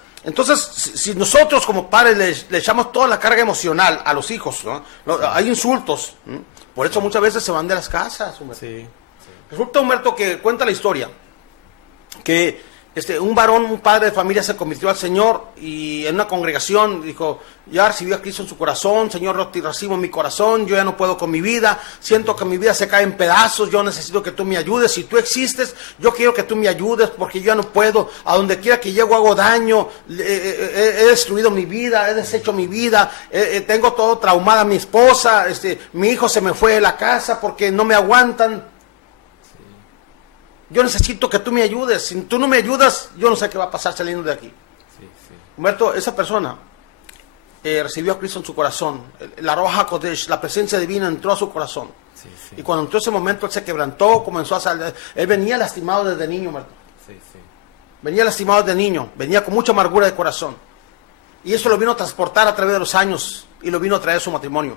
si nosotros como padres le echamos toda la carga emocional a los hijos, ¿no? Hay insultos, ¿no? Por eso muchas veces se van de las casas, Humberto. Sí. Resulta, Humberto, que cuenta la historia que un padre de familia se convirtió al Señor y en una congregación dijo, ya recibió a Cristo en su corazón, Señor, te recibo en mi corazón, yo ya no puedo con mi vida, siento que mi vida se cae en pedazos, yo necesito que tú me ayudes, si tú existes, yo quiero que tú me ayudes porque yo ya no puedo, a donde quiera que llego hago daño, he destruido mi vida, he deshecho mi vida, tengo todo traumada a mi esposa, mi hijo se me fue de la casa porque no me aguantan. Yo necesito que tú me ayudes. Si tú no me ayudas, yo no sé qué va a pasar saliendo de aquí. Sí. Humberto, esa persona recibió a Cristo en su corazón. La Roja Kodesh, la presencia divina entró a su corazón. Sí. Y cuando entró ese momento, él se quebrantó, comenzó a salir. Él venía lastimado desde niño, Humberto. Sí. Venía lastimado desde niño. Venía con mucha amargura de corazón. Y eso lo vino a transportar a través de los años. Y lo vino a traer a su matrimonio.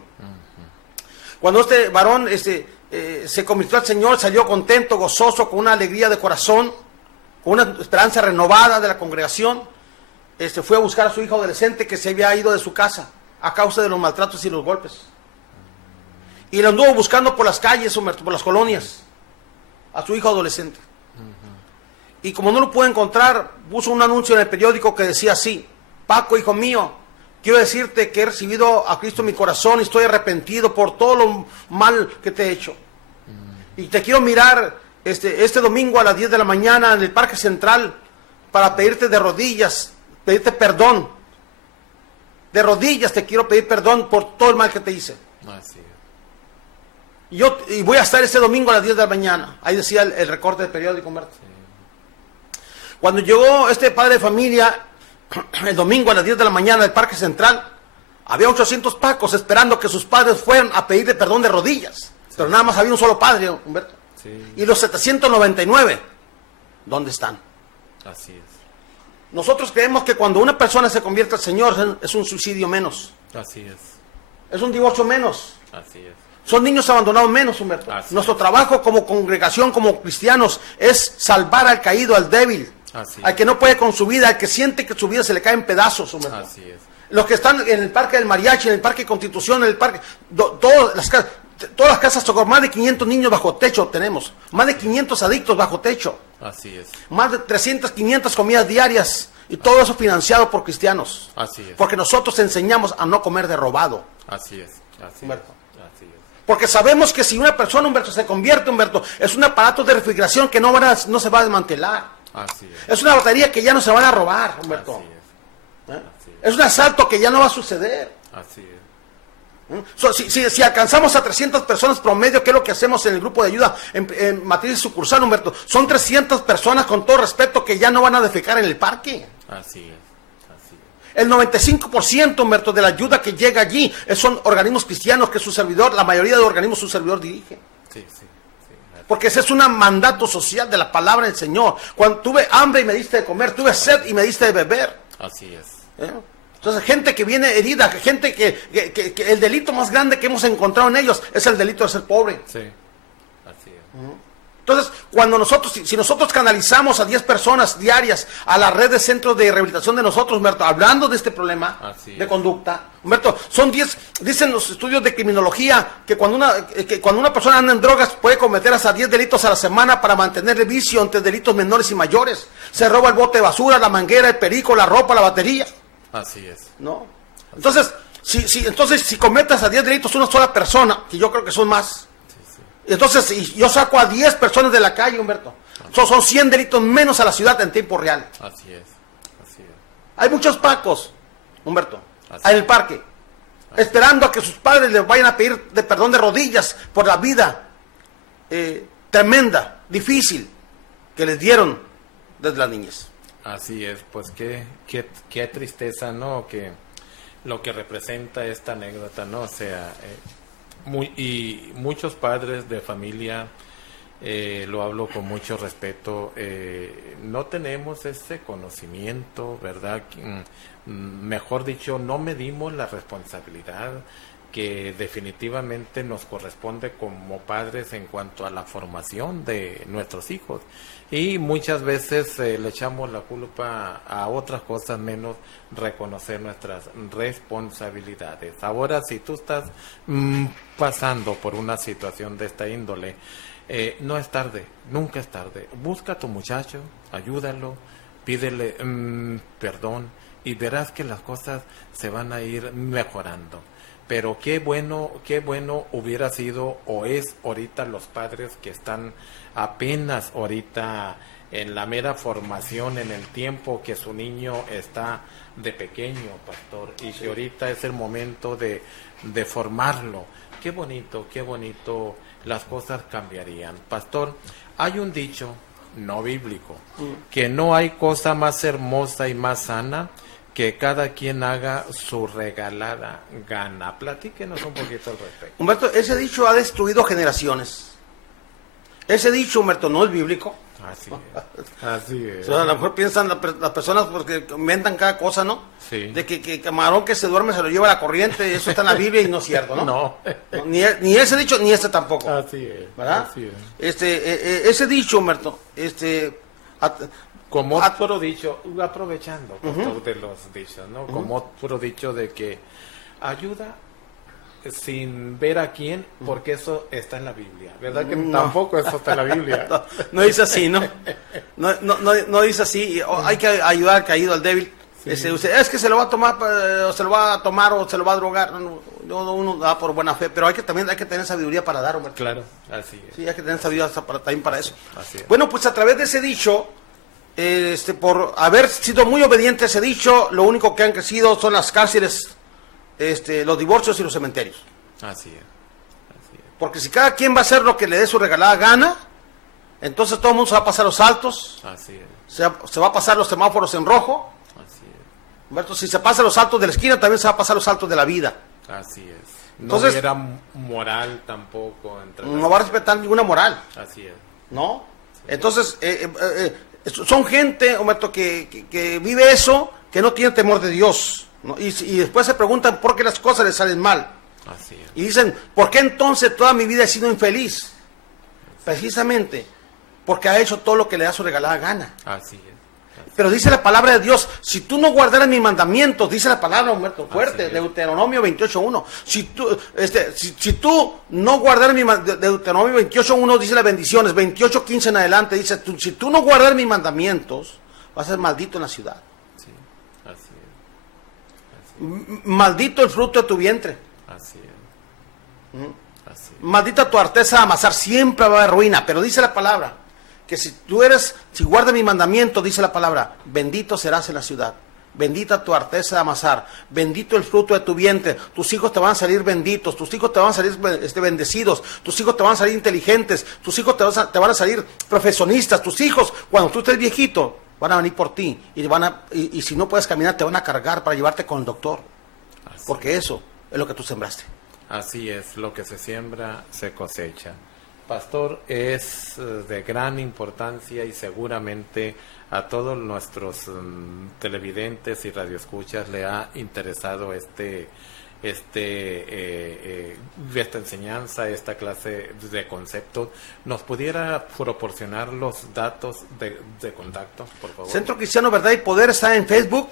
Cuando este varón se convirtió al Señor, salió contento, gozoso, con una alegría de corazón, con una esperanza renovada de la congregación, fue a buscar a su hijo adolescente que se había ido de su casa a causa de los maltratos y los golpes. Y lo anduvo buscando por las calles, por las colonias, a su hijo adolescente. Y como no lo pudo encontrar, puso un anuncio en el periódico que decía así, Paco, hijo mío, quiero decirte que he recibido a Cristo en mi corazón y estoy arrepentido por todo lo mal que te he hecho. Y te quiero mirar este domingo a las 10 de la mañana en el Parque Central para pedirte de rodillas, pedirte perdón. De rodillas te quiero pedir perdón por todo el mal que te hice. Así es. Y voy a estar este domingo a las 10 de la mañana. Ahí decía el recorte del periódico, Humberto. Sí. Cuando llegó este padre de familia el domingo a las 10 de la mañana del Parque Central, Había 800 pacos esperando que sus padres fueran a pedirle perdón de rodillas. Pero nada más había un solo padre, Humberto. Sí. Y los 799, ¿dónde están? Así es. Nosotros creemos que cuando una persona se convierte al Señor es un suicidio menos. Así es. Es un divorcio menos. Así es. Son niños abandonados menos, Humberto. Nuestro trabajo como congregación, como cristianos, es salvar al caído, al débil, al que no puede con su vida, al que siente que su vida se le cae en pedazos, Humberto. Así es. Los que están en el Parque del Mariachi, en el Parque Constitución, en el Parque... todas las casas, más de 500 niños bajo techo tenemos. Más de 500 adictos bajo techo. Así es. Más de 300, 500 comidas diarias. Y todo eso financiado por cristianos. Así es. Porque nosotros enseñamos a no comer de robado. Así es. Así Humberto. Así es. Porque sabemos que si una persona, Humberto, se convierte, Humberto, es un aparato de refrigeración que no se va a desmantelar. Así es. Es una batería que ya no se van a robar, Humberto. Así es. ¿Eh? Es un asalto que ya no va a suceder. Así es. Si alcanzamos a 300 personas promedio, que es lo que hacemos en el grupo de ayuda en matriz sucursal, Humberto, son 300 personas, con todo respeto, que ya no van a defecar en el parque. Así es. Así es. El 95%, Humberto, de la ayuda que llega allí son organismos cristianos que su servidor, la mayoría de los organismos su servidor dirige. Sí, sí. Porque ese es un mandato social de la palabra del Señor. Cuando tuve hambre y me diste de comer, tuve sed y me diste de beber. Así es. Entonces, gente que viene herida, gente que el delito más grande que hemos encontrado en ellos es el delito de ser pobre. Sí, así es. Entonces, cuando nosotros, si nosotros canalizamos a 10 personas diarias a la red de centros de rehabilitación de nosotros, Humberto, hablando de este problema de conducta, Humberto, son 10, dicen los estudios de criminología, que cuando una persona anda en drogas puede cometer hasta 10 delitos a la semana para mantener el vicio entre delitos menores y mayores. Se roba el bote de basura, la manguera, el perico, la ropa, la batería. Así es. ¿No? Entonces, si cometas a 10 delitos una sola persona, que yo creo que son más, entonces si yo saco a 10 personas de la calle, Humberto, son 100 delitos menos a la ciudad en tiempo real. Así es. Así es. Hay muchos pacos, Humberto, en el parque, esperando a que sus padres les vayan a pedir perdón de rodillas por la vida tremenda, difícil, que les dieron desde la niñez. Así es, pues qué tristeza, ¿no? Que lo que representa esta anécdota, ¿no? O sea, y muchos padres de familia, lo hablo con mucho respeto, no tenemos ese conocimiento, ¿verdad? Mejor dicho, no medimos la responsabilidad que definitivamente nos corresponde como padres en cuanto a la formación de nuestros hijos, y muchas veces le echamos la culpa a otras cosas menos reconocer nuestras responsabilidades. Ahora, si tú estás pasando por una situación de esta índole, no es tarde, nunca es tarde. Busca a tu muchacho, ayúdalo, pídele perdón, y verás que las cosas se van a ir mejorando. Pero qué bueno hubiera sido o es ahorita los padres que están apenas ahorita en la mera formación, en el tiempo que su niño está de pequeño, pastor, y que ahorita es el momento de formarlo. Qué bonito, las cosas cambiarían. Pastor, hay un dicho no bíblico, que no hay cosa más hermosa y más sana que cada quien haga su regalada gana. Platíquenos un poquito al respecto. Humberto, ese dicho ha destruido generaciones. Ese dicho, Humberto, no es bíblico. Así es. Así es. O sea, a lo mejor piensan las personas porque inventan cada cosa, ¿no? Sí. De que camarón que se duerme se lo lleva la corriente, eso está en la Biblia y no es cierto, ¿no? No. Ni ese dicho, ni este tampoco. Así es. ¿Verdad? Así es. Ese dicho, Humberto, como otro dicho, aprovechando de los dichos, ¿no? Como otro dicho de que ayuda sin ver a quién, porque eso está en la Biblia, ¿verdad? Que tampoco eso está en la Biblia. No dice así, ¿no? No dice así. Hay que ayudar al caído, al débil. Sí. Es que se lo va a tomar, o se lo va a drogar. Uno da por buena fe, pero hay que tener sabiduría para dar, hombre. Claro, así es. Sí, hay que tener sabiduría también para eso. Así es. Bueno, pues a través de ese dicho, por haber sido muy obediente a ese dicho, lo único que han crecido son las cárceles, los divorcios y los cementerios. Así es. Porque si cada quien va a hacer lo que le dé su regalada gana, entonces todo el mundo se va a pasar los saltos. Así es. Se va a pasar los semáforos en rojo. Así es. Humberto, si se pasa los saltos de la esquina, también se va a pasar los saltos de la vida. Así es. No Entonces, hubiera moral tampoco. No va a respetar ninguna moral. Así es. ¿No? Entonces, son gente, Humberto, que vive eso, que no tiene temor de Dios, ¿no? Y después se preguntan por qué las cosas les salen mal. Así es. Y dicen, ¿por qué entonces toda mi vida he sido infeliz? Precisamente porque ha hecho todo lo que le da su regalada gana. Así es. Pero dice la palabra de Dios, si tú no guardaras mis mandamientos, dice la palabra, Humberto, fuerte, Deuteronomio 28.1, si tú no guardaras Deuteronomio 28.1 dice las bendiciones, 28.15 en adelante dice, si tú no guardaras mis mandamientos, vas a ser maldito en la ciudad. Sí, así es. Maldito el fruto de tu vientre. Así es. Así es. Maldita tu arteza de amasar, siempre va a haber ruina, pero dice la palabra, que si guardas mi mandamiento, dice la palabra, bendito serás en la ciudad, bendita tu arteza de amasar, bendito el fruto de tu vientre, tus hijos te van a salir benditos, tus hijos te van a salir bendecidos, tus hijos te van a salir inteligentes, tus hijos te van a salir profesionistas, tus hijos, cuando tú estés viejito, van a venir por ti, y si no puedes caminar, te van a cargar para llevarte con el doctor, porque eso es lo que tú sembraste. Así es, lo que se siembra, se cosecha. Pastor, es de gran importancia y seguramente a todos nuestros televidentes y radioescuchas le ha interesado esta enseñanza, esta clase de conceptos. ¿Nos pudiera proporcionar los datos de contacto, por favor? Centro Cristiano Verdad y Poder está en Facebook,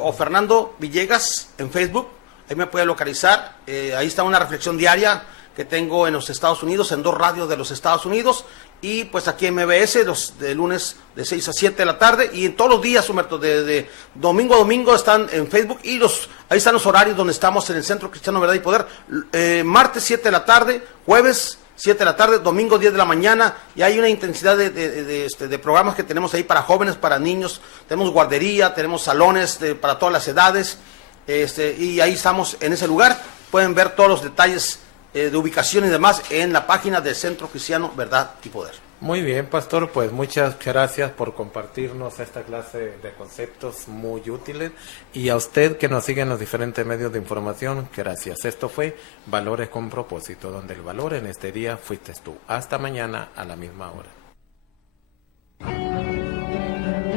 o Fernando Villegas en Facebook, ahí me puede localizar, ahí está una reflexión diaria que tengo en los Estados Unidos, en 2 radios de los Estados Unidos, y pues aquí en MBS, de lunes de 6 a 7 de la tarde, y en todos los días, Humberto, de domingo a domingo están en Facebook, y ahí están los horarios donde estamos en el Centro Cristiano Verdad y Poder, martes 7 de la tarde, jueves 7 de la tarde, domingo 10 de la mañana, y hay una intensidad de programas que tenemos ahí para jóvenes, para niños, tenemos guardería, tenemos salones para todas las edades, y ahí estamos en ese lugar, pueden ver todos los detalles de ubicación y demás en la página del Centro Cristiano Verdad y Poder. Muy bien, pastor, pues muchas gracias por compartirnos esta clase de conceptos muy útiles, y a usted que nos sigue en los diferentes medios de información, gracias. Esto fue Valores con Propósito, donde el valor en este día fuiste tú. Hasta mañana a la misma hora.